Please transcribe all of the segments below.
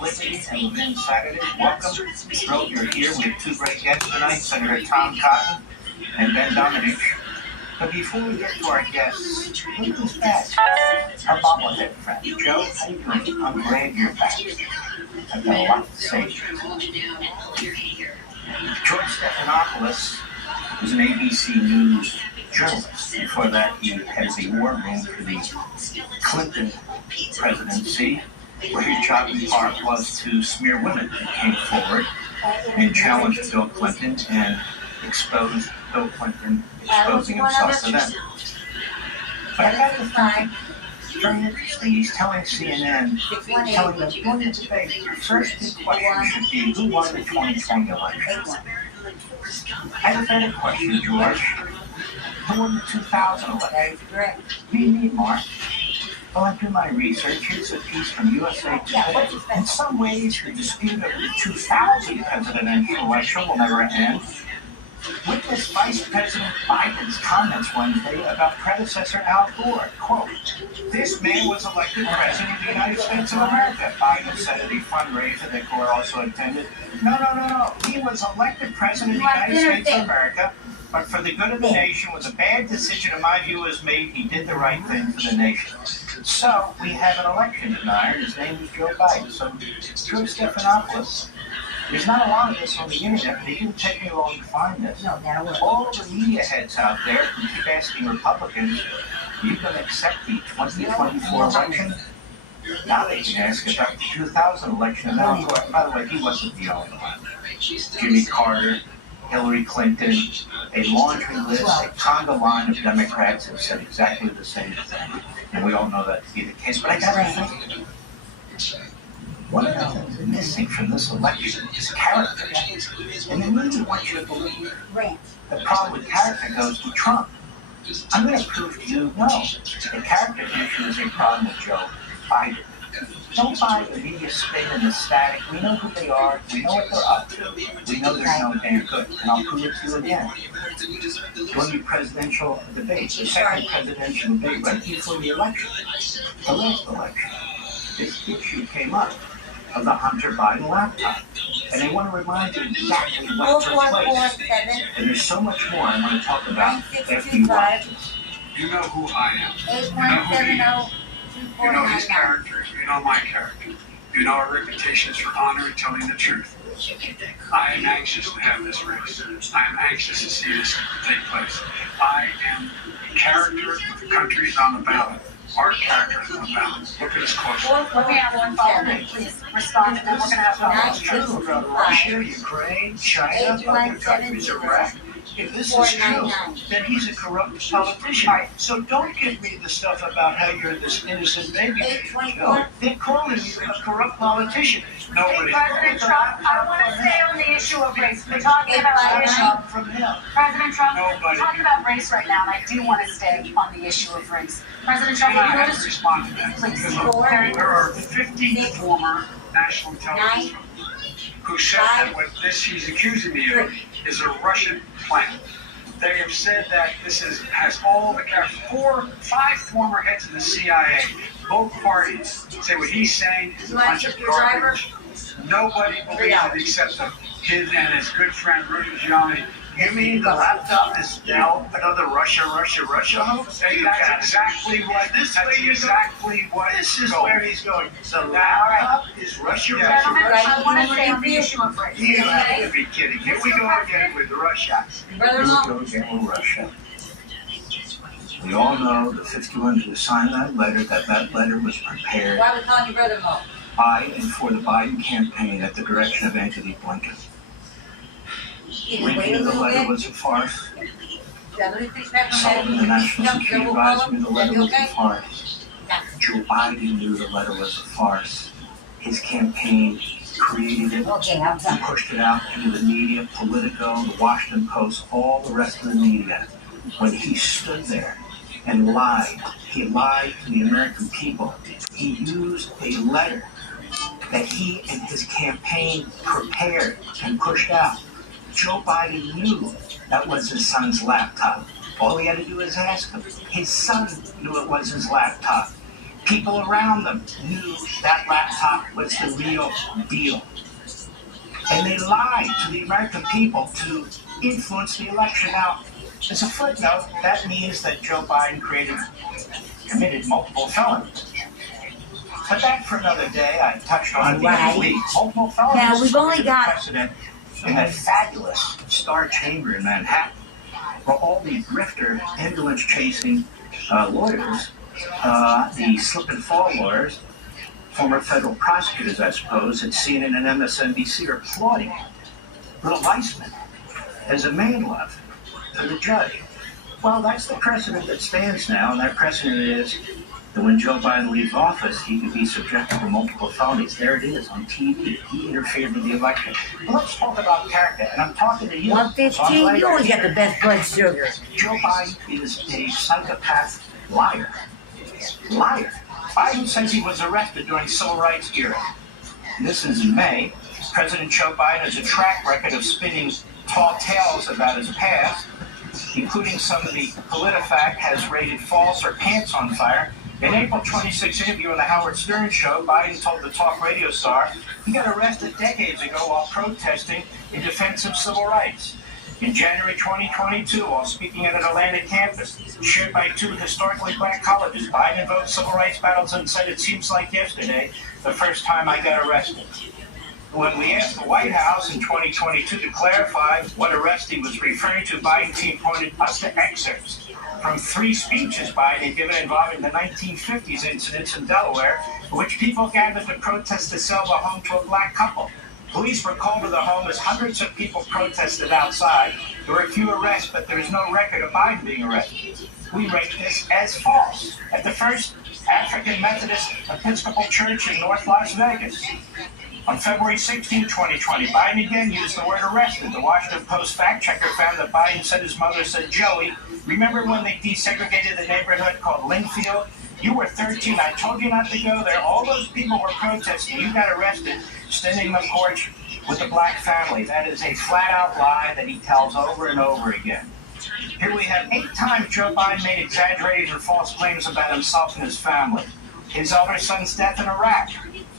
Liberty and Levin Saturday. Welcome. Thrilled you're here. We have two great guests tonight, Senator Tom Cotton and Ben Domenech. But before we get to our guests, look at this badge. Our bobblehead friend. Joe, how you doing? I'm glad you're back. I've got a lot to say. George Stephanopoulos was an ABC News journalist. Before that, he headed the war room for the Clinton presidency, where his job in part was to smear women. He came forward and challenged Bill Clinton and exposed Bill Clinton exposing himself to them. But I got to think, very interesting, he's telling CNN, telling them, during the debate, your first big question should be, who won the 2020 election? I have a better question, George. Who won the 2000 election? Me, Mark. Well, I do my research. Here's a piece from USA Today. In some ways, the dispute of the 2000 presidential election will never end. Witness Vice President Biden's comments Wednesday about predecessor Al Gore. Quote, this man was elected president of the United States of America. Biden said at a fundraiser that Gore also attended. No. He was elected president of the United States of America, but for the good of the nation, when the bad decision, in my view, was made, he did the right thing for the nation. So we have an election denier. His name is Joe Biden. So George Stephanopoulos, there's not a lot of this on the internet, but it didn't take me long to find this. No, all the media heads out there who keep asking Republicans, are you going to accept the 2024 election? Now they can ask about the 2000 election. And now, by the way, he wasn't the only one. Jimmy Carter, Hillary Clinton, a laundry list, a conga line of Democrats have said exactly the same thing. And we all know that to be the case. But I got to think, one of the things missing from this election is character. And the media wants you to believe the problem with character goes to Trump. I'm going to prove to you, no. The character issue is a problem with Joe Biden. Don't buy the media spin and the static. We know who they are. We know what they're up to. We know they're no damn good. And I'll prove it to you again. During the presidential debate, the second presidential debate right before the election, the last election, this issue came up of the Hunter Biden laptop. And they want to remind you exactly what took place. And there's so much more I want to talk about after you watch this. You know who I am. You know who he is. You know his character. You know my character. You know our reputations for honor and telling the truth. I am anxious to have this race. I am anxious to see this take place. I am the character of the country is on the ballot. Our character is on the ballot. Look at this close. Let me have one follow-up. Please respond, and then we're going to have That's true about Russia, Ukraine, China, other countries, Iraq. If this is true, then he's a corrupt politician. So don't give me the stuff about how you're this innocent baby. No, they're calling you a corrupt politician. Nobody. President Trump, I want to stay on the issue of race. We're talking about the issue. From him. President Trump, Nobody. we're talking about race right now, and I do want to stay on the issue of race. President Trump, I you have to notice, respond to that. please. There are 50 former national intelligence who said that what he's accusing me of is a Russian plan. They have said that has all the five former heads of the CIA, both parties, say what he's saying is a bunch of garbage. Nobody believes it except his and his good friend Rudy Giuliani. You mean the laptop is now another Russia hoax? That's exactly what. This That's exactly what. This is where he's going. The laptop is Russia. Gentlemen, I want to stay on the issue of race. You have to be kidding. Here we go again with Russia. Here we go again with Russia. We all know the 51 who signed that letter letter was prepared Why are we calling you brother-in-law? by and for the Biden campaign at the direction of Anthony Blinken. Blinken, the letter was a farce. Sullivan, the National Security Advisor, knew the letter was a farce. Joe Biden knew the letter was a farce. His campaign created it, Okay, I'm he done. pushed it out into the media, Politico, the Washington Post, all the rest of the media. When he stood there and lied, he lied to the American people. He used a letter that he and his campaign prepared and pushed out. Joe Biden knew that was his son's laptop. All he had to do was ask him. His son knew it was his laptop. People around them knew that laptop was the real deal. And they lied to the American people to influence the election. Now, as a footnote, that means that Joe Biden committed multiple felonies. But that for another day. I touched on it the other week. Multiple felonies. Now, we've only got precedent in that fabulous Star Chamber in Manhattan, where all the grifter, ambulance-chasing lawyers, the slip-and-fall lawyers, former federal prosecutors, I suppose, at CNN and MSNBC are applauding Little Weissman as a man love for the judge. Well, that's the precedent that stands now, and that precedent is that when Joe Biden leaves office, he could be subjected to multiple felonies. There it is on TV. He interfered with the election. Well, let's talk about character, and I'm talking to you. 115, you always got the best blood sugar. Joe Biden is a psychopath liar. Liar. Biden says he was arrested during civil rights era. This is in May. President Joe Biden has a track record of spinning tall tales about his past, including some of the PolitiFact has rated false or pants on fire. In April 26 interview on the Howard Stern show, Biden told the talk radio star he got arrested decades ago while protesting in defense of civil rights. In January 2022, while speaking at an Atlanta campus shared by two historically black colleges, Biden invoked civil rights battles and said, "It seems like yesterday, the first time I got arrested." When we asked the White House in 2022 to clarify what arrest he was referring to, Biden team pointed us to excerpts from 3 speeches Biden had given involving the 1950s incidents in Delaware, in which people gathered to protest to sell the home to a black couple. Police were called to the home as hundreds of people protested outside. There were a few arrests, but there is no record of Biden being arrested. We rate this as false. At the First African Methodist Episcopal Church in North Las Vegas, on February 16, 2020, Biden again used the word arrested. The Washington Post fact-checker found that Biden said his mother said, "Joey, remember when they desegregated the neighborhood called Linfield? You were 13. I told you not to go there. All those people were protesting. You got arrested standing on the porch with the black family." That is a flat-out lie that he tells over and over again. Here we have 8 times Joe Biden made exaggerated or false claims about himself and his family. His elder son's death in Iraq.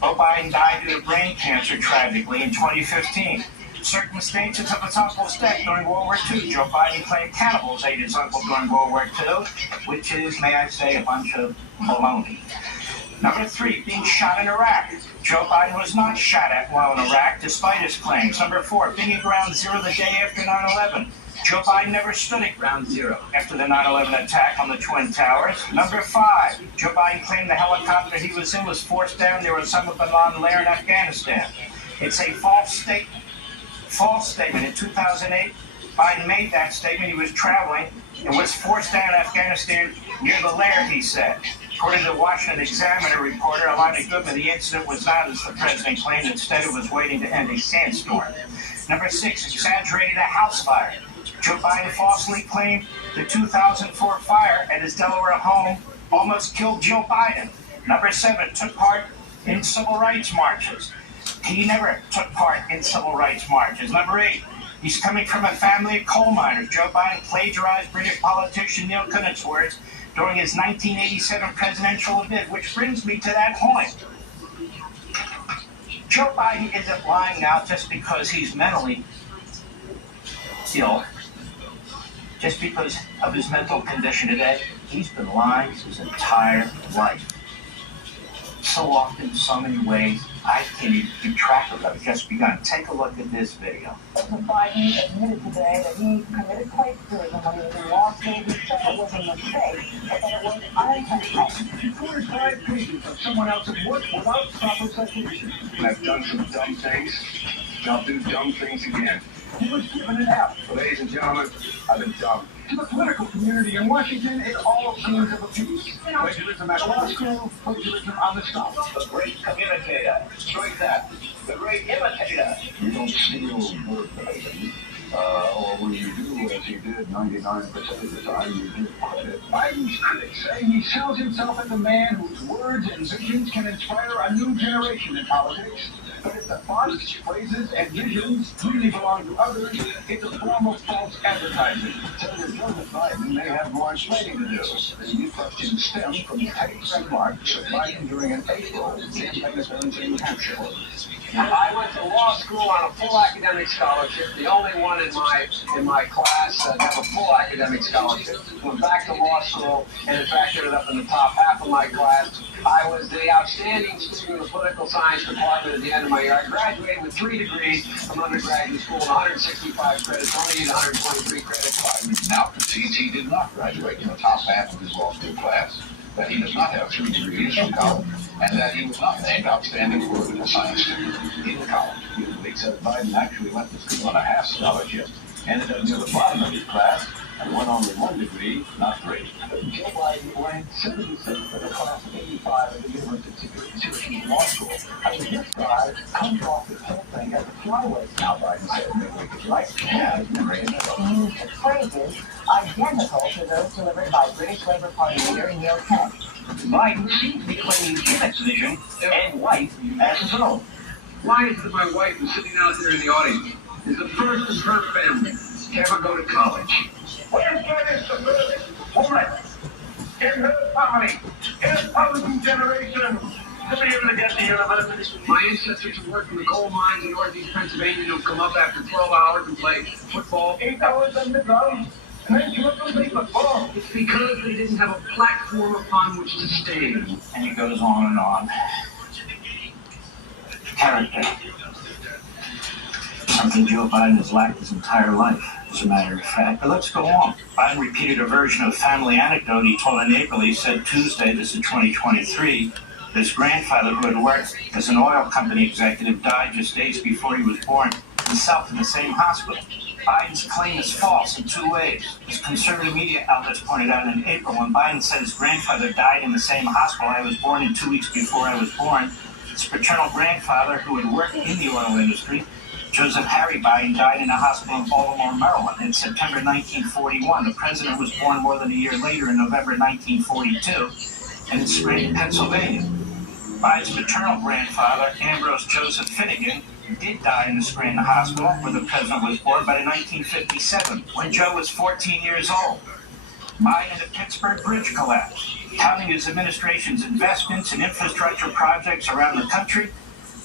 Joe Biden died due to brain cancer, tragically, in 2015. Circumstances of his uncle's death during World War II. Joe Biden claimed cannibals ate his uncle during World War II, which is, may I say, a bunch of baloney. Number 3, being shot in Iraq. Joe Biden was not shot at while in Iraq, despite his claims. Number 4, being at Ground Zero the day after 9/11. Joe Biden never stood at Ground Zero after the 9/11 attack on the Twin Towers. Number 5, Joe Biden claimed the helicopter he was in was forced down near Osama bin Laden lair in Afghanistan. It's a false statement. False statement. In 2008, Biden made that statement. He was traveling and was forced down in Afghanistan near the lair, he said. According to the Washington Examiner reporter, Alana Goodman, the incident was not as the president claimed. Instead, it was waiting to end a sandstorm. Number 6, exaggerated a house fire. Joe Biden falsely claimed the 2004 fire at his Delaware home almost killed Joe Biden. Number 7, took part in civil rights marches. He never took part in civil rights marches. Number 8, he's coming from a family of coal miners. Joe Biden plagiarized British politician Neil Kinnock's words during his 1987 presidential bid, which brings me to that point. Joe Biden isn't lying now just because he's mentally ill, just because of his mental condition today. He's been lying his entire life. So often, so many ways, I can't even keep track of it. I've just begun. Take a look at this video. President Biden admitted today that he committed plagiarism when he was in law school. He said it was a mistake, but that it was unintentional. He quoted 5 pages of someone else's work without proper citation. I've done some dumb things, and I'll do dumb things again. He was given an F. Ladies and gentlemen, I've been dumb. To the political community in Washington, it all seems of a piece. Plagiarism at law school, plagiarism on the stop. The great communicator. Strike that. The great imitator. You don't steal verbatim, or when you do, as you did 99% of the time, you give credit. Biden's critics say he sells himself as a man whose words and visions can inspire a new generation in politics. but it's a farce. Phrases and visions really belong to others. It's a form of false advertising. Senator Joseph Biden may have more explaining to do. The new question stems from tapes and remarks of Biden during an April campaign appearance in New Hampshire. I went to law school on a full academic scholarship, the only one in my class to have a full academic scholarship. Went back to law school, and in fact ended up in the top half of my class. I was the outstanding student in the political science department at the end of my year. I graduated with 3 degrees from undergraduate school, 165 credits, only needed 123 credits. Now concedes he did not graduate in the top half of his law school class, that he does not have 3 degrees from college, and that he was not named outstanding political science student in the college. He said Biden actually went to school on a half scholarship, ended up near the bottom of his class, and won only 1 degree, not 3. Joe Biden ranked 76th for the class of 85 at the University of Syracuse Law School. I mean, this guy comes off this whole thing as a flyweight. Now Biden said maybe we could like to have He used phrases identical to those delivered by British Labour Party leader Neil Kinnock. Biden seems to be claiming Kinnock's vision and wife as his own. Why is it my wife who's sitting out there in the audience is the first of her family to ever go to college? Where's this woman in her family, in a thousand generations, to be able to get to university? My ancestors who worked in the coal mines in northeast Pennsylvania who come up after 12 hours and play football. 8 hours on the ground, and then you have to play football. It's because they didn't have a platform upon which to stand. And he goes on and on. Character. Something Joe Biden has lacked his entire life, as a matter of fact. But let's go on. Biden repeated a version of a family anecdote he told in April. He said Tuesday, this is 2023, that his grandfather, who had worked as an oil company executive, died just days before he was born, himself in the same hospital. Biden's claim is false in 2 ways. As conservative media outlets pointed out in April, when Biden said his grandfather died in the same hospital I was born in 2 weeks before I was born, his paternal grandfather, who had worked in the oil industry, Joseph Harry Biden, died in a hospital in Baltimore, Maryland in September 1941. The president was born more than a year later in November 1942 in Scranton, Pennsylvania. Biden's maternal grandfather, Ambrose Joseph Finnegan, did die in the Scranton Hospital where the president was born, but in 1957, when Joe was 14 years old. Biden and the Pittsburgh Bridge collapse. Touting his administration's investments in infrastructure projects around the country,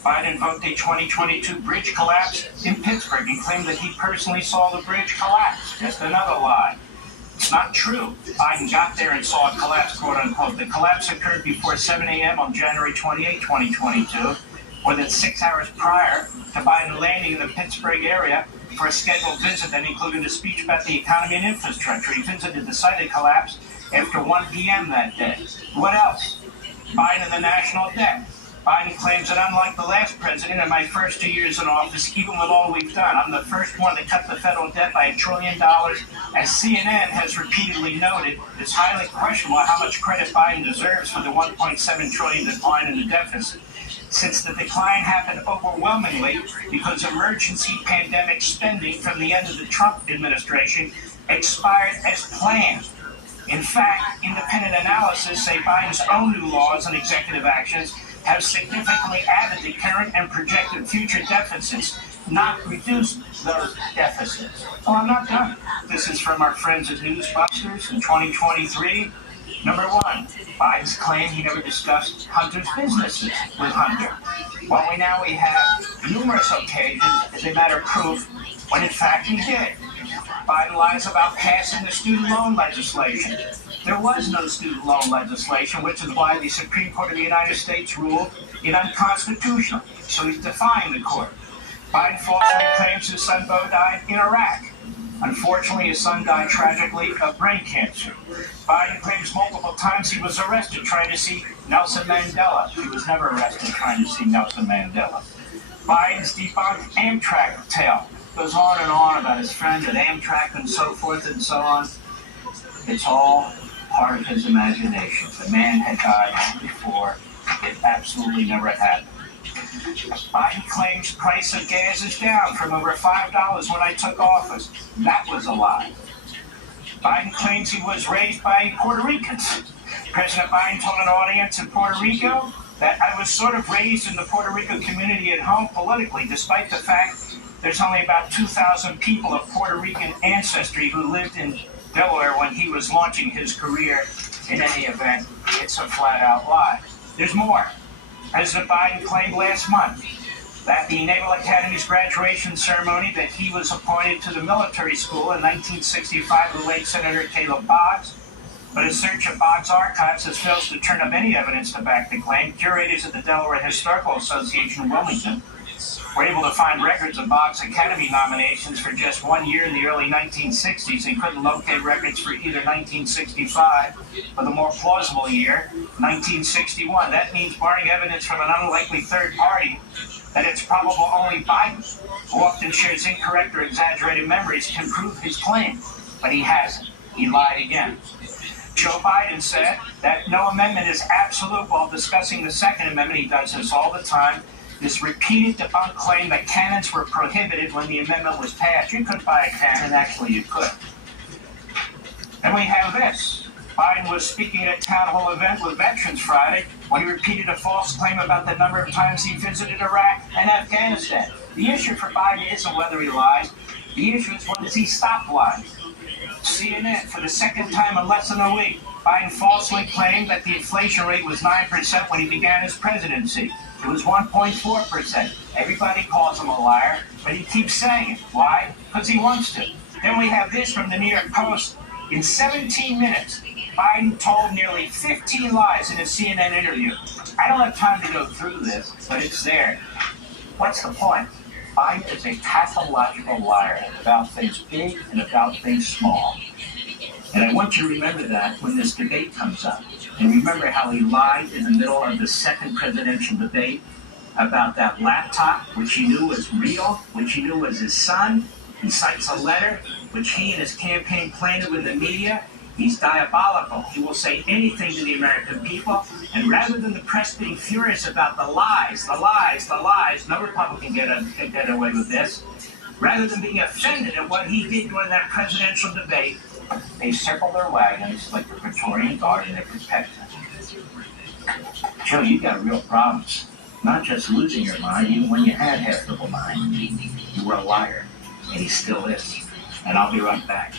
Biden invoked a 2022 bridge collapse in Pittsburgh and claimed that he personally saw the bridge collapse. Just another lie. It's not true. Biden got there and saw it collapse, quote unquote. The collapse occurred before 7 a.m. on January 28, 2022, more than 6 hours prior to Biden landing in the Pittsburgh area for a scheduled visit that included a speech about the economy and infrastructure. He visited the site of collapse after 1 p.m. that day. What else? Biden and the national debt. Biden claims that unlike the last president in my first 2 years in office, even with all we've done, I'm the first one to cut the federal debt by $1 trillion. As CNN has repeatedly noted, it's highly questionable how much credit Biden deserves for the $1.7 trillion decline in the deficit, since the decline happened overwhelmingly because emergency pandemic spending from the end of the Trump administration expired as planned. In fact, independent analysis say Biden's own new laws and executive actions have significantly added to current and projected future deficits, not reduced those deficits. Oh, I'm not done. This is from our friends at Newsbusters in 2023. Number 1, Biden's claim he never discussed Hunter's businesses with Hunter. Well, we have numerous occasions, as a matter of proof, when in fact he did. Biden lies about passing the student loan legislation. There was no student loan legislation, which is why the Supreme Court of the United States ruled it unconstitutional. So he's defying the court. Biden falsely claims his son Beau died in Iraq. Unfortunately, his son died tragically of brain cancer. Biden claims multiple times he was arrested trying to see Nelson Mandela. He was never arrested trying to see Nelson Mandela. Biden's debunked Amtrak tale. Goes on and on about his friend at Amtrak and so forth and so on. It's all part of his imagination. The man had died before. It absolutely never happened. Biden claims price of gas is down from over $5 when I took office. That was a lie. Biden claims he was raised by Puerto Ricans. President Biden told an audience in Puerto Rico that I was sort of raised in the Puerto Rico community at home politically, despite the fact there's only about 2,000 people of Puerto Rican ancestry who lived in Delaware when he was launching his career. In any event, it's a flat-out lie. There's more. President Biden claimed last month that the Naval Academy's graduation ceremony that he was appointed to the military school in 1965 with late Senator Caleb Boggs. But a search of Boggs' archives has failed to turn up any evidence to back the claim. Curators at the Delaware Historical Association in Wilmington were able to find records of Boggs' Academy nominations for just 1 year in the early 1960s and couldn't locate records for either 1965 or the more plausible year, 1961. That means, barring evidence from an unlikely third party, that it's probable only Biden, who often shares incorrect or exaggerated memories, can prove his claim. But he hasn't. He lied again. Joe Biden said that no amendment is absolute while discussing the Second Amendment. He does this all the time. This repeated debunked claim that cannons were prohibited when the amendment was passed. You couldn't buy a cannon. Actually, you could. And we have this. Biden was speaking at a town hall event with Veterans Friday when he repeated a false claim about the number of times he visited Iraq and Afghanistan. The issue for Biden isn't whether he lies. The issue is when does he stop lying. CNN, for the second time in less than a week, Biden falsely claimed that the inflation rate was 9% when he began his presidency. It was 1.4%. Everybody calls him a liar, but he keeps saying it. Why? Because he wants to. Then we have this from the New York Post. In 17 minutes, Biden told nearly 15 lies in a CNN interview. I don't have time to go through this, but it's there. What's the point? Biden is a pathological liar about things big and about things small. And I want you to remember that when this debate comes up. And remember how he lied in the middle of the second presidential debate about that laptop, which he knew was real, which he knew was his son. He cites a letter which he and his campaign planted with the media. He's diabolical. He will say anything to the American people. And rather than the press being furious about the lies, no Republican can get away with this. Rather than being offended at what he did during that presidential debate, they circle their wagons like the Praetorian Guard in their protection. Joe, you got real problems. Not just losing your mind, even when you had half of a mind. You were a liar, and he still is. And I'll be right back.